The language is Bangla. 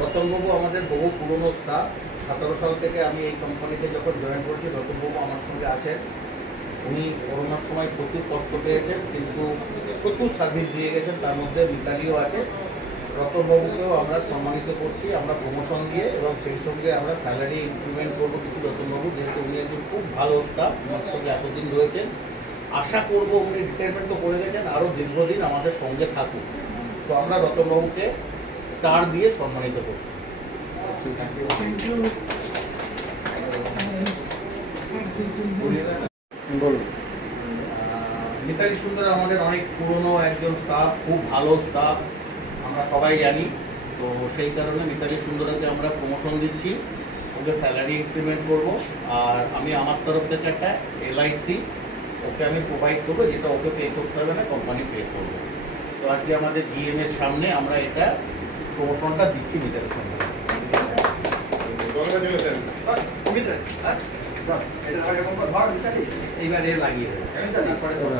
রতনবাবু আমাদের বহু পুরনো স্টাফ। 17 সাল থেকে আমি এই কোম্পানিতে যখন জয়েন করেছি, রতনবাবু আমার সঙ্গে আছেন। উনি করোনার সময় প্রচুর কষ্ট পেয়েছেন, কিন্তু প্রচুর সার্ভিস দিয়ে গেছেন। তার মধ্যে মিতালিও আছে। রতনবাবুকেও আমরা সম্মানিত করছি, আমরা প্রমোশন দিয়ে, এবং সেই সঙ্গে আমরা স্যালারি ইনক্রিমেন্ট করবো কিছু রতনবাবু, যেহেতু উনি একজন খুব ভালো স্টাফ, আমার সঙ্গে এতদিন রয়েছেন। আশা করবো উনি রিটায়ারমেন্ট তো করে গেছেন, আরও দীর্ঘদিন আমাদের সঙ্গে থাকুক। তো আমরা রতনবাবুকে স্টার দিয়ে সম্মানিত করছি। বলুন। মিতালি সুন্দর আমাদের অনেক পুরনো একজন স্টাফ, খুব ভালো স্টাফ, আমরা সবাই জানি। তো সেই কারণে মিতালি সুন্দরকে আমরা প্রমোশন দিচ্ছি, ওকে স্যালারি ইনক্রিমেন্ট করবো। আর আমি আমার তরফ থেকে একটা LIC ওকে আমি প্রোভাইড করবো, যেটা ওকে পে করতে হবে না, কোম্পানি পে করবো। তো আজকে আমাদের GM এর সামনে আমরা এটা প্রমোশনটা দিচ্ছি মিতালি সুন্দর। এইবার এ লাগিয়ে দেবে, তারপরে ধর